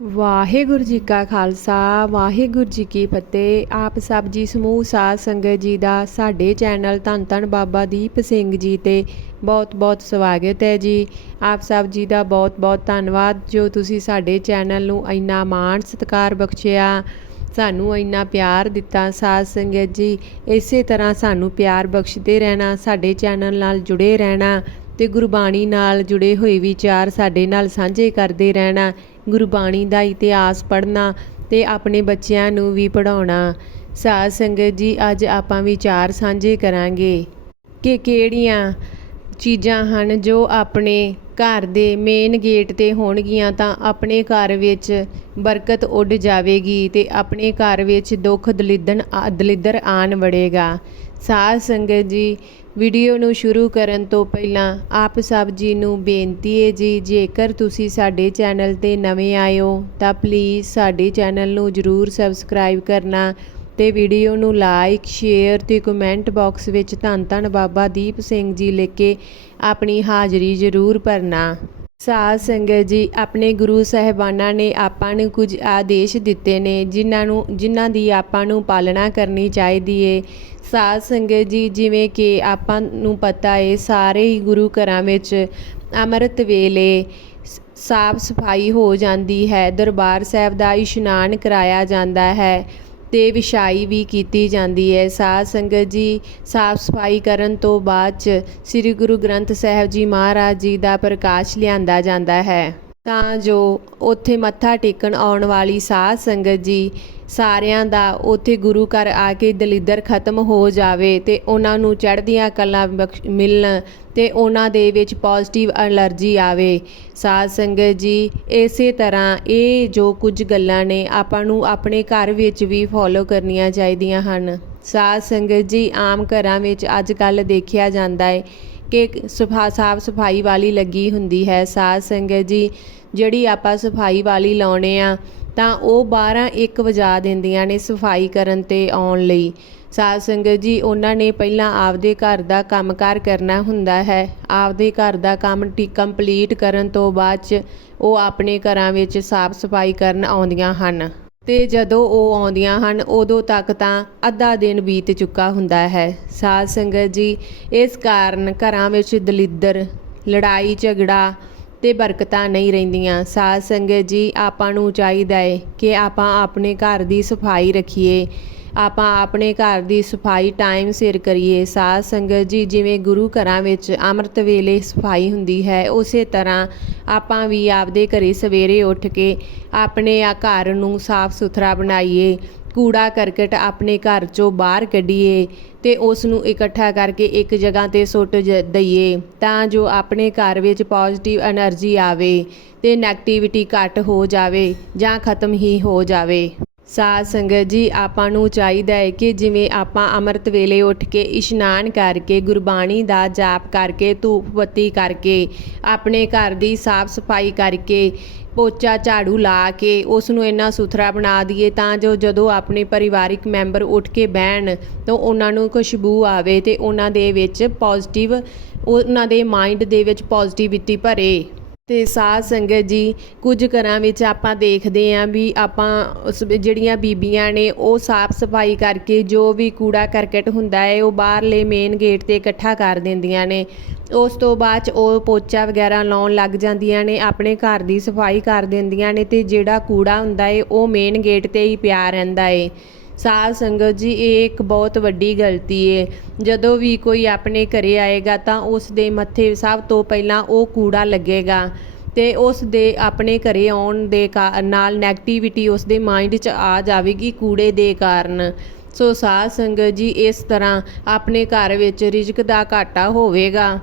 ਵਾਹਿਗੁਰੂ ਜੀ ਕਾ ਖਾਲਸਾ, ਵਾਹਿਗੁਰੂ ਜੀ ਕੀ ਫਤਿਹ। ਆਪ ਸਭ ਜੀ ਸਮੂਹ ਸਾਧ ਸੰਗਤ ਜੀ ਦਾ ਸਾਡੇ ਚੈਨਲ ਧੰਨ ਧੰਨ ਬਾਬਾ ਦੀਪ ਸਿੰਘ ਜੀ ਤੇ ਬਹੁਤ ਬਹੁਤ ਸਵਾਗਤ ਹੈ ਜੀ। ਆਪ ਸਭ ਜੀ ਦਾ ਬਹੁਤ ਬਹੁਤ ਧੰਨਵਾਦ, ਜੋ ਤੁਸੀਂ ਸਾਡੇ ਚੈਨਲ ਨੂੰ ਇੰਨਾ ਮਾਣ ਸਤਿਕਾਰ ਬਖਸ਼ਿਆ, ਸਾਨੂੰ ਇੰਨਾ ਪਿਆਰ ਦਿੱਤਾ ਸਾਧ ਸੰਗਤ ਜੀ। ਇਸੇ ਤਰ੍ਹਾਂ ਸਾਨੂੰ ਪਿਆਰ ਬਖਸ਼ਦੇ ਰਹਿਣਾ, ਸਾਡੇ ਚੈਨਲ ਨਾਲ ਜੁੜੇ ਰਹਿਣਾ ਤੇ ਗੁਰਬਾਣੀ ਨਾਲ ਜੁੜੇ ਹੋਏ ਵਿਚਾਰ ਸਾਡੇ ਨਾਲ ਸਾਂਝੇ ਕਰਦੇ ਰਹਿਣਾ ਗੁਰਬਾਣੀ ਦਾ ਇਤਿਹਾਸ ਪੜ੍ਹਨਾ ਅਤੇ ਆਪਣੇ ਬੱਚਿਆਂ ਨੂੰ ਵੀ ਪੜ੍ਹਾਉਣਾ। ਸਾਧ ਸੰਗਤ ਜੀ, ਅੱਜ ਆਪਾਂ ਵਿਚਾਰ ਸਾਂਝੇ ਕਰਾਂਗੇ ਕਿ ਕਿਹੜੀਆਂ ਚੀਜ਼ਾਂ ਹਨ ਜੋ ਆਪਣੇ ਘਰ ਦੇ ਮੇਨ ਗੇਟ ਤੇ ਹੋਣਗੀਆਂ ਤਾਂ ਆਪਣੇ ਘਰ ਵਿੱਚ ਬਰਕਤ ਉੱਡ ਜਾਵੇਗੀ ਤੇ ਆਪਣੇ ਘਰ ਵਿੱਚ ਦੁੱਖ ਦਲਿੱਦਣ ਆ- ਦਲਿੱਦਰ ਆਣ ਵੜੇਗਾ। ਸਾਧ ਸੰਗਤ ਜੀ ਵੀਡੀਓ ਨੂੰ ਸ਼ੁਰੂ ਕਰਨ ਤੋਂ ਪਹਿਲਾਂ ਆਪ ਸਭ ਜੀ ਨੂੰ ਬੇਨਤੀ ਹੈ ਜੀ, ਜੇਕਰ ਤੁਸੀਂ ਸਾਡੇ ਚੈਨਲ ਤੇ ਨਵੇਂ ਆਏ ਹੋ, ਤਾਂ ਪਲੀਜ਼ ਸਾਡੇ ਚੈਨਲ ਨੂੰ ਜਰੂਰ ਸਬਸਕ੍ਰਾਈਬ ਕਰਨਾ ਤੇ ਵੀਡੀਓ ਨੂੰ ਲਾਈਕ ਸ਼ੇਅਰ ਤੇ ਕਮੈਂਟ ਬਾਕਸ ਵਿੱਚ ਧੰਨ ਧੰਨ ਬਾਬਾ ਦੀਪ ਸਿੰਘ ਜੀ ਲਿਖ ਕੇ ਆਪਣੀ ਹਾਜ਼ਰੀ ਜ਼ਰੂਰ ਭਰਨਾ। ਸਾਧ ਸੰਗਤ ਜੀ, ਆਪਣੇ ਗੁਰੂ ਸਾਹਿਬਾਨਾਂ ਨੇ ਆਪਾਂ ਨੂੰ ਕੁਝ ਆਦੇਸ਼ ਦਿੱਤੇ ਨੇ, ਜਿਨ੍ਹਾਂ ਨੂੰ, ਜਿਨ੍ਹਾਂ ਦੀ ਆਪਾਂ ਨੂੰ ਪਾਲਣਾ ਕਰਨੀ ਚਾਹੀਦੀ ਏ। ਸਾਧ ਸੰਗਤ ਜੀ, ਜਿਵੇਂ ਕਿ ਆਪਾਂ ਨੂੰ ਪਤਾ ਏ, ਸਾਰੇ ਹੀ ਗੁਰੂ ਘਰਾਂ ਵਿੱਚ ਅੰਮ੍ਰਿਤ ਵੇਲੇ ਸਾਫ਼ ਸਫ਼ਾਈ ਹੋ ਜਾਂਦੀ ਹੈ। ਦਰਬਾਰ ਸਾਹਿਬ ਦਾ ਇਸ਼ਨਾਨ ਕਰਾਇਆ ਜਾਂਦਾ ਹੈ ਤੇ ਵਿਛਾਈ ਵੀ ਕੀਤੀ ਜਾਂਦੀ ਹੈ। ਸਾਧ ਸੰਗਤ ਜੀ, ਸਾਫ਼ ਸਫ਼ਾਈ ਕਰਨ ਤੋਂ ਬਾਅਦ ਚ ਸ੍ਰੀ ਗੁਰੂ ਗ੍ਰੰਥ ਸਾਹਿਬ ਜੀ ਮਹਾਰਾਜ ਜੀ ਦਾ ਪ੍ਰਕਾਸ਼ ਲਿਆਂਦਾ ਜਾਂਦਾ ਹੈ। ਤਾਂ ਜੋ ਉੱਥੇ ਮੱਥਾ ਟੇਕਣ ਆਉਣ ਵਾਲੀ ਸਾਧ ਸੰਗਤ ਜੀ ਸਾਰਿਆਂ ਦਾ ਉੱਥੇ ਗੁਰੂ ਘਰ ਆ ਕੇ ਦਲਿੱਦਰ ਖਤਮ ਹੋ ਜਾਵੇ ਤੇ ਉਹਨਾਂ ਨੂੰ ਚੜ੍ਹਦੀਆਂ ਕਲਾਂ ਬਖਸ਼ ਮਿਲਣ ਤੇ ਉਹਨਾਂ ਦੇ ਵਿੱਚ ਪੋਜ਼ਿਟਿਵ ਅਲਰਜੀ ਆਵੇ। ਸਾਧ ਸੰਗਤ ਜੀ, ਇਸੇ ਤਰ੍ਹਾਂ ਇਹ ਜੋ ਕੁਝ ਗੱਲਾਂ ਨੇ ਆਪਾਂ ਨੂੰ ਆਪਣੇ ਘਰ ਵਿੱਚ ਵੀ ਫੋਲੋ ਕਰਨੀਆਂ ਚਾਹੀਦੀਆਂ ਹਨ। ਸਾਧ ਸੰਗਤ ਜੀ, ਆਮ ਘਰਾਂ ਵਿੱਚ ਅੱਜ ਕੱਲ ਦੇਖਿਆ ਜਾਂਦਾ ਹੈ ਕਿ ਸਫਾ, ਸਾਫ਼ ਸਫ਼ਾਈ ਵਾਲੀ ਲੱਗੀ ਹੁੰਦੀ ਹੈ। ਸਾਧ ਸੰਗਤ ਜੀ, ਜਿਹੜੀ ਆਪਾਂ ਸਫ਼ਾਈ ਵਾਲੀ ਲਾਉਣੇ ਆ, ਤਾਂ ਉਹ 12 1 ਵਜਾ ਦਿੰਦੀਆਂ ਨੇ ਸਫ਼ਾਈ ਕਰਨ ਤੇ ਆਉਣ ਲਈ। ਸਾਧ ਸੰਗਤ ਜੀ, ਉਹਨਾਂ ਨੇ ਪਹਿਲਾਂ ਆਪਦੇ ਘਰ ਦਾ ਕੰਮਕਾਰ ਕਰਨਾ ਹੁੰਦਾ ਹੈ। ਆਪਦੇ ਘਰ ਦਾ ਕੰਮ ਟੀ, ਕੰਪਲੀਟ ਕਰਨ ਤੋਂ ਬਾਅਦ ਚ ਉਹ ਆਪਣੇ ਘਰਾਂ ਵਿੱਚ ਸਾਫ਼ ਸਫ਼ਾਈ ਕਰਨ ਆਉਂਦੀਆਂ ਹਨ। ਤੇ ਜਦੋਂ ਉਹ ਆਉਂਦੀਆਂ ਹਨ, ਉਦੋਂ ਤੱਕ ਤਾਂ ਅੱਧਾ ਦਿਨ ਬੀਤ ਚੁੱਕਾ ਹੁੰਦਾ ਹੈ। ਸਾਧ ਸੰਗਤ ਜੀ, ਇਸ ਕਾਰਨ ਘਰਾਂ ਵਿੱਚ ਦਲਿੱਦਰ, ਲੜਾਈ, ਝਗੜਾ ਤੇ ਬਰਕਤਾਂ ਨਹੀਂ ਰਹਿੰਦੀਆਂ। ਸਾਧ ਸੰਗਤ ਜੀ, ਆਪਾਂ ਨੂੰ ਚਾਹੀਦਾ ਹੈ ਕਿ ਆਪਾਂ ਆਪਣੇ ਘਰ ਦੀ ਸਫ਼ਾਈ ਰੱਖੀਏ। ਆਪਾਂ ਆਪਣੇ ਘਰ ਦੀ ਸਫ਼ਾਈ ਟਾਈਮ ਸਿਰ ਕਰੀਏ। ਸਾਧ ਸੰਗਤ ਜੀ, ਜਿਵੇਂ ਗੁਰੂ ਘਰਾਂ ਵਿੱਚ ਅੰਮ੍ਰਿਤ ਵੇਲੇ ਸਫ਼ਾਈ ਹੁੰਦੀ ਹੈ, ਉਸੇ ਤਰ੍ਹਾਂ ਆਪਾਂ ਵੀ ਆਪਦੇ ਘਰੇ ਸਵੇਰੇ ਉੱਠ ਕੇ ਆਪਣੇ ਆ ਘਰ ਨੂੰ ਸਾਫ਼ ਸੁਥਰਾ ਬਣਾਈਏ, ਕੂੜਾ ਕਰਕਟ ਆਪਣੇ ਘਰ ਚੋਂ ਬਾਹਰ ਕੱਢੀਏ ਤੇ ਉਸ ਨੂੰ ਇਕੱਠਾ ਕਰਕੇ ਇੱਕ ਜਗ੍ਹਾ ਤੇ ਸੁੱਟ ਦਈਏ ਤਾਂ ਜੋ ਆਪਣੇ ਘਰ ਵਿੱਚ ਪੋਜ਼ਿਟਿਵ એનર્ਜੀ ਆਵੇ ਤੇ ਨੈਗੇਟਿਵਿਟੀ ਘੱਟ ਹੋ ਜਾਵੇ ਜਾਂ ਖਤਮ ਹੀ ਹੋ ਜਾਵੇ। ਸਾਧ ਸੰਗਤ ਜੀ, ਆਪਾਂ ਨੂੰ ਚਾਹੀਦਾ ਹੈ ਕਿ ਜਿਵੇਂ ਆਪਾਂ ਅੰਮ੍ਰਿਤ ਵੇਲੇ ਉੱਠ ਕੇ ਇਸ਼ਨਾਨ ਕਰਕੇ, ਗੁਰਬਾਣੀ ਦਾ ਜਾਪ ਕਰਕੇ, ਧੂਪ ਬੱਤੀ ਕਰਕੇ, ਆਪਣੇ ਘਰ ਦੀ ਸਾਫ਼ ਸਫ਼ਾਈ ਕਰਕੇ, ਪੋਚਾ ਝਾੜੂ ਲਾ ਕੇ ਉਸ ਨੂੰ ਇੰਨਾ ਸੁਥਰਾ ਬਣਾ ਦਈਏ ਤਾਂ ਜੋ ਜਦੋਂ ਆਪਣੇ ਪਰਿਵਾਰਿਕ ਮੈਂਬਰ ਉੱਠ ਕੇ ਬਹਿਣ, ਤਾਂ ਉਹਨਾਂ ਨੂੰ ਖੁਸ਼ਬੂ ਆਵੇ ਤੇ ਉਹਨਾਂ ਦੇ ਵਿੱਚ ਪੋਜ਼ਿਟਿਵ ਉਹਨਾਂ ਦੇ ਮਾਈਂਡ ਦੇ ਵਿੱਚ ਪੋਜ਼ਿਟਿਵਿਟੀ ਭਰੇ। ਤੇ ਸਾਧ ਸੰਗਤ ਜੀ, ਕੁਝ ਘਰਾਂ ਵਿੱਚ ਆਪਾਂ ਦੇਖਦੇ ਆਂ ਵੀ ਆਪਾਂ ਉਸ ਜਿਹੜੀਆਂ ਬੀਬੀਆਂ ਨੇ, ਉਹ ਸਾਫ਼ ਸਫ਼ਾਈ ਕਰਕੇ ਜੋ ਵੀ ਕੂੜਾ ਕਰਕਟ ਹੁੰਦਾ ਹੈ, ਉਹ ਬਾਹਰਲੇ ਮੇਨ ਗੇਟ ਤੇ ਇਕੱਠਾ ਕਰ ਦਿੰਦੀਆਂ ਨੇ। ਉਸ ਤੋਂ ਬਾਅਦ ਚ ਉਹ ਪੋਚਾ ਵਗੈਰਾ ਲਾਉਣ ਲੱਗ ਜਾਂਦੀਆਂ ਨੇ, ਆਪਣੇ ਘਰ ਦੀ ਸਫ਼ਾਈ ਕਰ ਦਿੰਦੀਆਂ ਨੇ ਤੇ ਜਿਹੜਾ ਕੂੜਾ ਹੁੰਦਾ ਹੈ, ਉਹ ਮੇਨ ਗੇਟ ਤੇ ਹੀ ਪਿਆ ਰਹਿੰਦਾ ਹੈ। ਸਾਧ ਸੰਗਤ ਜੀ, ਇਹ ਇੱਕ ਬਹੁਤ ਵੱਡੀ ਗਲਤੀ ਏ। ਜਦੋਂ ਵੀ ਕੋਈ ਆਪਣੇ ਘਰੇ ਆਏਗਾ ਤਾਂ ਉਸ ਦੇ ਮੱਥੇ ਸਭ ਤੋਂ ਪਹਿਲਾਂ ਉਹ ਕੂੜਾ ਲੱਗੇਗਾ ਤੇ ਉਸ ਦੇ ਆਪਣੇ ਘਰੇ ਆਉਣ ਦੇ ਕਾ- ਨਾਲ ਨੈਗੇਟਿਵਿਟੀ ਉਸ ਦੇ ਮਾਈਂਡ 'ਚ ਆ ਜਾਵੇਗੀ ਕੂੜੇ ਦੇ ਕਾਰਨ। ਸੋ ਸਾਧ ਸੰਗਤ ਜੀ, ਇਸ ਤਰ੍ਹਾਂ ਆਪਣੇ ਘਰ ਵਿੱਚ ਰਿਜ਼ਕ ਦਾ ਘਾਟਾ ਹੋਵੇਗਾ।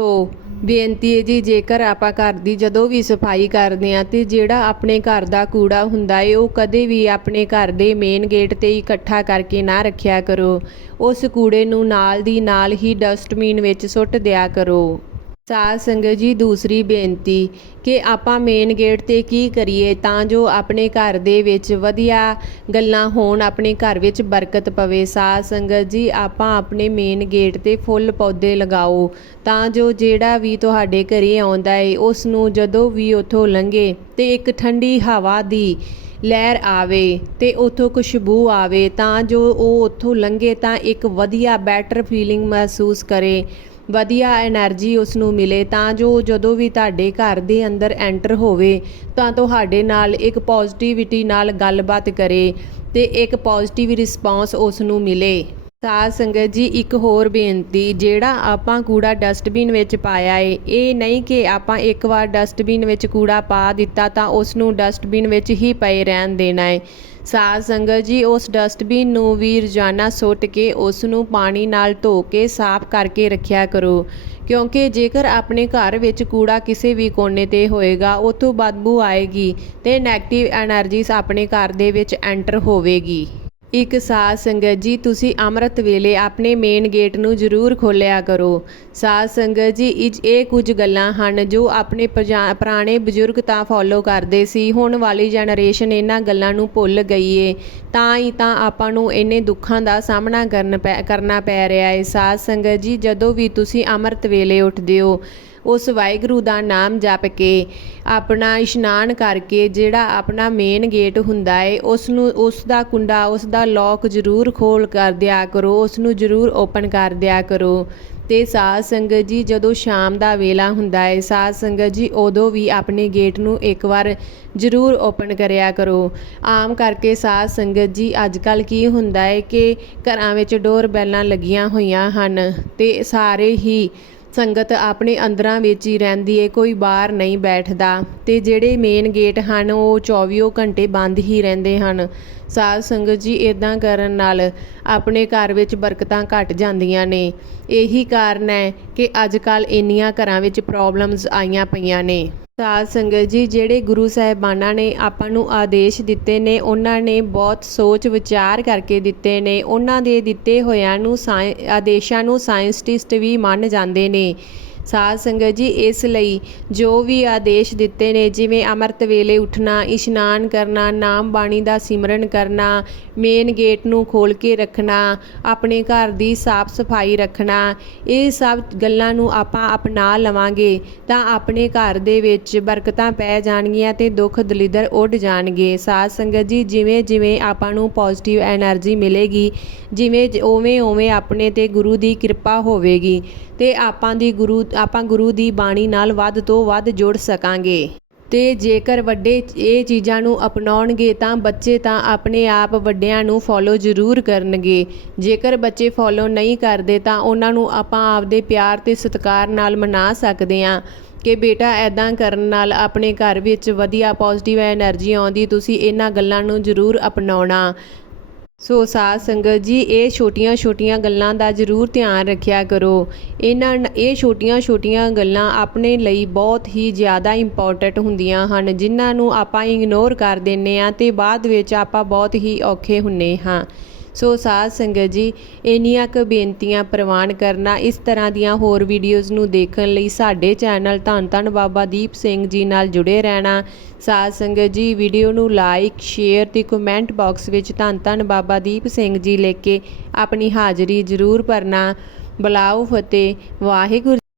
ਸੋ ਬੇਨਤੀ ਹੈ ਜੀ, ਜੇਕਰ ਆਪਾਂ ਘਰ ਦੀ ਜਦੋਂ ਵੀ ਸਫ਼ਾਈ ਕਰਦੇ ਆ ਤੇ ਜਿਹੜਾ ਆਪਣੇ ਘਰ ਦਾ ਕੂੜਾ ਹੁੰਦਾ ਏ ਉਹ ਕਦੇ ਵੀ ਆਪਣੇ ਘਰ ਦੇ ਮੇਨ ਗੇਟ ਤੇ ਇਕੱਠਾ ਕਰਕੇ ਨਾ ਰੱਖਿਆ ਕਰੋ। ਉਸ ਕੂੜੇ ਨੂੰ ਨਾਲ ਦੀ ਨਾਲ ਹੀ ਡਸਟਬਿਨ ਵਿੱਚ ਸੁੱਟ ਦਿਆ ਕਰੋ। ਸਾਧ ਸੰਗਤ ਜੀ ਦੂਸਰੀ ਬੇਨਤੀ ਕਿ ਆਪਾਂ ਮੇਨ ਗੇਟ ਤੇ ਕੀ ਕਰੀਏ ਤਾਂ ਜੋ ਆਪਣੇ ਘਰ ਦੇ ਵਿੱਚ ਵਧੀਆ ਗੱਲਾਂ ਹੋਣ, ਆਪਣੇ ਘਰ ਵਿੱਚ ਬਰਕਤ ਪਵੇ। ਸਾਧ ਸੰਗਤ ਜੀ, ਆਪਾਂ ਆਪਣੇ ਮੇਨ ਗੇਟ ਤੇ ਫੁੱਲ ਪੌਦੇ ਲਗਾਓ ਤਾਂ ਜੋ ਜਿਹੜਾ ਵੀ ਤੁਹਾਡੇ ਘਰੇ ਆਉਂਦਾ ਏ ਉਸ ਨੂੰ ਜਦੋਂ ਵੀ ਉੱਥੋਂ ਲੰਘੇ ਤੇ ਇੱਕ ਠੰਡੀ ਹਵਾ ਦੀ ਲਹਿਰ ਆਵੇ ਤੇ ਉਥੋਂ ਖੁਸ਼ਬੂ ਆਵੇ ਤਾਂ ਜੋ ਉਹ ਉਥੋਂ ਲੰਘੇ ਤਾਂ ਇੱਕ ਵਧੀਆ ਬੈਟਰ ਫੀਲਿੰਗ ਮਹਿਸੂਸ ਕਰੇ। ਵਧੀਆ એનર્ਜੀ ਉਸ ਨੂੰ ਮਿਲੇ, ਤਾਂ ਜੋ ਜਦੋਂ ਵੀ ਤੁਹਾਡੇ ਘਰ ਦੇ ਅੰਦਰ ਐਂਟਰ ਹੋਵੇ, ਤਾਂ ਤੁਹਾਡੇ ਨਾਲ ਇੱਕ ਪੋਜ਼ਿਟਿਵਿਟੀ ਨਾਲ ਗੱਲਬਾਤ ਕਰੇ ਤੇ ਇੱਕ ਪੋਜ਼ਿਟਿਵ ਰਿਸਪਾਂਸ ਉਸ ਨੂੰ ਮਿਲੇ। ਸਾਧ ਸੰਗਤ ਜੀ, ਇੱਕ ਹੋਰ ਬੇਨਤੀ, ਜਿਹੜਾ ਆਪਾਂ ਕੂੜਾ ਡਸਟਬਿਨ ਵਿੱਚ ਪਾਇਆ ਏ, ਇਹ ਨਹੀਂ ਕਿ ਆਪਾਂ ਇੱਕ ਵਾਰ ਡਸਟਬਿਨ ਵਿੱਚ ਕੂੜਾ ਪਾ ਦਿੱਤਾ ਤਾਂ ਉਸ ਨੂੰ ਡਸਟਬਿਨ ਵਿੱਚ ਹੀ ਪਏ ਰਹਿਣ ਦੇਣਾ ਹੈ ਸਾਧ ਸੰਗਤ ਜੀ, ਉਸ ਡਸਟਬਿਨ ਨੂੰ ਵੀ ਰੋਜ਼ਾਨਾ ਸੁੱਟ ਕੇ ਉਸ ਨੂੰ ਪਾਣੀ ਨਾਲ ਧੋ ਕੇ ਸਾਫ਼ ਕਰਕੇ ਰੱਖਿਆ ਕਰੋ। ਕਿਉਂਕਿ ਜੇਕਰ ਆਪਣੇ ਘਰ ਵਿੱਚ ਕੂੜਾ ਕਿਸੇ ਵੀ ਕੋਨੇ ਤੇ ਹੋਏਗਾ ਉਥੋਂ ਬਦਬੂ ਆਏਗੀ ਤੇ 네ਗੇਟਿਵ એનર્ਜੀਸ ਆਪਣੇ ਘਰ ਦੇ ਵਿੱਚ ਐਂਟਰ ਹੋਵੇਗੀ। ਇੱਕ ਸਾਧ ਸੰਗਤ ਜੀ, ਤੁਸੀਂ ਅੰਮ੍ਰਿਤ ਵੇਲੇ ਆਪਣੇ ਮੇਨ ਗੇਟ ਨੂੰ ਜ਼ਰੂਰ ਖੋਲ੍ਹਿਆ ਕਰੋ। ਸਾਧ ਸੰਗਤ ਜੀ, ਇਜ- ਇਹ ਕੁਝ ਗੱਲਾਂ ਹਨ ਜੋ ਆਪਣੇ ਪਜਾ- ਪੁਰਾਣੇ ਬਜ਼ੁਰਗ ਤਾਂ ਫੋਲੋ ਕਰਦੇ ਸੀ, ਹੁਣ ਵਾਲੀ ਜਨਰੇਸ਼ਨ ਇਹਨਾਂ ਗੱਲਾਂ ਨੂੰ ਭੁੱਲ ਗਈ ਏ ਤਾਂ ਹੀ ਤਾਂ ਆਪਾਂ ਨੂੰ ਇੰਨੇ ਦੁੱਖਾਂ ਦਾ ਸਾਹਮਣਾ ਕਰਨ ਪੈ, ਕਰਨਾ ਪੈ ਰਿਹਾ ਏ। ਸਾਧ ਸੰਗਤ ਜੀ, ਜਦੋਂ ਵੀ ਤੁਸੀਂ ਅੰਮ੍ਰਿਤ ਵੇਲੇ ਉੱਠਦੇ ਹੋ ਉਸ ਵਾਹਿਗੁਰੂ ਦਾ ਨਾਮ ਜਪ ਕੇ, ਆਪਣਾ ਇਸ਼ਨਾਨ ਕਰਕੇ ਜਿਹੜਾ ਆਪਣਾ ਮੇਨ ਗੇਟ ਹੁੰਦਾ ਏ ਉਸ ਨੂੰ ਉਸ ਦਾ ਕੁੰਡਾ, ਉਸ ਦਾ ਲੋਕ ਜ਼ਰੂਰ ਖੋਲ ਕਰ ਦਿਆ ਕਰੋ ਉਸ ਨੂੰ ਜ਼ਰੂਰ ਓਪਨ ਕਰ ਦਿਆ ਕਰੋ। ਤੇ ਸਾਧ ਸੰਗਤ ਜੀ, ਜਦੋਂ ਸ਼ਾਮ ਦਾ ਵੇਲਾ ਹੁੰਦਾ ਹੈ ਸਾਧ ਸੰਗਤ ਜੀ ਉਦੋਂ ਵੀ ਆਪਣੇ ਗੇਟ ਨੂੰ ਇੱਕ ਵਾਰ ਜ਼ਰੂਰ ਓਪਨ ਕਰਿਆ ਕਰੋ। ਆਮ ਕਰਕੇ ਸਾਧ ਸੰਗਤ ਜੀ ਅੱਜ ਕੱਲ ਕੀ ਹੁੰਦਾ ਹੈ ਕਿ ਘਰਾਂ ਵਿੱਚ ਡੋਰ ਬੈਲਾਂ ਲੱਗੀਆਂ ਹੋਈਆਂ ਹਨ ਤੇ ਸਾਰੇ ਹੀ ਸੰਗਤ ਆਪਣੇ ਅੰਦਰਾਂ ਵਿੱਚ ਹੀ ਰਹਿੰਦੀ ਏ, ਕੋਈ ਬਾਹਰ ਨਹੀਂ ਬੈਠਦਾ। ਤੇ ਜਿਹੜੇ ਮੇਨ ਗੇਟ ਹਨ, ਉਹ 24 ਘੰਟੇ ਬੰਦ ਹੀ ਰਹਿੰਦੇ ਹਨ। ਸਾਧ ਸੰਗਤ ਜੀ ਇਦਾਂ ਕਰਨ ਨਾਲ ਆਪਣੇ ਘਰ ਵਿੱਚ ਬਰਕਤਾਂ ਘਟ ਜਾਂਦੀਆਂ ਨੇ। ਇਹੀ ਕਾਰਨ ਹੈ ਕਿ ਅੱਜ ਕੱਲ ਇੰਨੀਆਂ ਘਰਾਂ ਵਿੱਚ ਪ੍ਰੋਬਲਮਸ ਆਈਆਂ ਪਈਆਂ ਨੇ। ਸਾਧ ਸੰਗਤ ਜੀ, ਜਿਹੜੇ ਗੁਰੂ ਸਾਹਿਬਾਨਾਂ ਨੇ ਆਪਾਂ ਨੂੰ ਆਦੇਸ਼ ਦਿੱਤੇ ਨੇ, ਉਹਨਾਂ ਨੇ ਬਹੁਤ ਸੋਚ ਵਿਚਾਰ ਕਰਕੇ ਦਿੱਤੇ ਨੇ। ਉਹਨਾਂ ਦੇ ਦਿੱਤੇ ਹੋਇਆਂ ਨੂੰ ਸਾਇ, ਆਦੇਸ਼ਾਂ ਨੂੰ ਸਾਇੰਸਟਿਸਟ ਵੀ ਮੰਨ ਜਾਂਦੇ ਨੇ। ਸਾਧ ਸੰਗਤ ਜੀ, ਇਸ ਲਈ ਜੋ ਵੀ ਆਦੇਸ਼ ਦਿੱਤੇ ਨੇ, ਜਿਵੇਂ ਅਮਰਤ ਵੇਲੇ ਉੱਠਣਾ, ਇਸ਼ਨਾਨ ਕਰਨਾ, ਨਾਮ ਬਾਣੀ ਦਾ ਸਿਮਰਨ ਕਰਨਾ ਮੇਨ ਗੇਟ ਨੂੰ ਖੋਲ ਕੇ ਰੱਖਣਾ, ਆਪਣੇ ਘਰ ਦੀ ਸਾਫ਼ ਸਫ਼ਾਈ ਰੱਖਣਾ, ਇਹ ਸਭ ਗੱਲਾਂ ਨੂੰ ਆਪਾਂ ਅਪਣਾ ਲਵਾਂਗੇ ਤਾਂ ਆਪਣੇ ਘਰ ਦੇ ਵਿੱਚ ਬਰਕਤਾਂ ਪੈ ਜਾਣਗੀਆਂ ਤੇ ਦੁੱਖ ਦਲਿੱਦਰ ਉੱਡ ਜਾਣਗੇ। ਸਾਧ ਸੰਗਤ ਜੀ, ਜਿਵੇਂ ਜਿਵੇਂ ਆਪਾਂ ਨੂੰ ਪੋਜ਼ਿਟਿਵ ਐਨਰਜੀ ਮਿਲੇਗੀ, ਜਿਵੇਂ ਉਵੇਂ ਉਵੇਂ ਆਪਣੇ ਤੇ ਗੁਰੂ ਦੀ ਕਿਰਪਾ ਹੋਵੇਗੀ। ਤੇ ਆਪਾਂ ਦੀ ਗੁਰੂ, ਆਪਾਂ ਗੁਰੂ ਦੀ ਬਾਣੀ ਨਾਲ ਵੱਧ ਤੋਂ ਵੱਧ ਜੁੜ ਸਕਾਂਗੇ। ਤੇ ਜੇਕਰ ਵੱਡੇ ਇਹ ਚੀਜ਼ਾਂ ਨੂੰ ਅਪਣਾਉਣਗੇ ਤਾਂ ਬੱਚੇ ਤਾਂ ਆਪਣੇ ਆਪ ਵੱਡਿਆਂ ਨੂੰ ਫੋਲੋ ਜ਼ਰੂਰ ਕਰਨਗੇ। ਜੇਕਰ ਬੱਚੇ ਫੋਲੋ ਨਹੀਂ ਕਰਦੇ ਤਾਂ ਉਹਨਾਂ ਨੂੰ ਆਪਾਂ ਆਪਦੇ ਪਿਆਰ ਤੇ ਸਤਿਕਾਰ ਨਾਲ ਮਨਾ ਸਕਦੇ ਹਾਂ। ਕਿ ਬੇਟਾ ਐਦਾਂ ਕਰਨ ਨਾਲ ਆਪਣੇ ਘਰ ਵਿੱਚ ਵਧੀਆ ਪੋਜ਼ਿਟਿਵ ਐਨਰਜੀ ਆਉਂਦੀ, ਤੁਸੀਂ ਇਹਨਾਂ ਗੱਲਾਂ ਨੂੰ ਜ਼ਰੂਰ ਅਪਣਾਉਣਾ। ਸੋ ਸਾਧ ਸੰਗਤ ਜੀ, ਇਹ ਛੋਟੀਆਂ ਛੋਟੀਆਂ ਗੱਲਾਂ ਦਾ ਜ਼ਰੂਰ ਧਿਆਨ ਰੱਖਿਆ ਕਰੋ। ਇਹਨਾਂ ਇਹ ਛੋਟੀਆਂ ਛੋਟੀਆਂ ਗੱਲਾਂ ਆਪਣੇ ਲਈ ਬਹੁਤ ਹੀ ਜ਼ਿਆਦਾ ਇੰਪੋਰਟੈਂਟ ਹੁੰਦੀਆਂ ਹਨ, ਜਿਨ੍ਹਾਂ ਨੂੰ ਆਪਾਂ ਇਗਨੋਰ ਕਰ ਦਿੰਨੇ ਆ ਤੇ ਬਾਅਦ ਵਿੱਚ ਆਪਾਂ ਬਹੁਤ ਹੀ ਔਖੇ ਹੁੰਨੇ ਹਾਂ। ਸੋ ਸਾਧ ਸੰਗਤ ਜੀ, ਇੰਨੀਆਂ ਕੁ ਬੇਨਤੀਆਂ ਪ੍ਰਵਾਨ ਕਰਨਾ, ਇਸ ਤਰ੍ਹਾਂ ਦੀਆਂ ਹੋਰ ਵੀਡੀਓਜ਼ ਨੂੰ ਦੇਖਣ ਲਈ ਸਾਡੇ ਚੈਨਲ ਧੰਨ ਧੰਨ ਬਾਬਾ ਦੀਪ ਸਿੰਘ ਜੀ ਨਾਲ ਜੁੜੇ ਰਹਿਣਾ। ਸਾਧ ਸੰਗਤ ਜੀ ਵੀਡੀਓ ਨੂੰ ਲਾਈਕ ਸ਼ੇਅਰ ਤੇ ਕਮੈਂਟ ਬਾਕਸ ਵਿੱਚ ਧੰਨ ਧੰਨ ਬਾਬਾ ਦੀਪ ਸਿੰਘ ਜੀ ਲਿਖ ਕੇ ਆਪਣੀ ਹਾਜ਼ਰੀ ਜ਼ਰੂਰ ਭਰਨਾ। ਬੁਲਾਓ ਫਤਿਹ, ਵਾਹਿਗੁਰੂ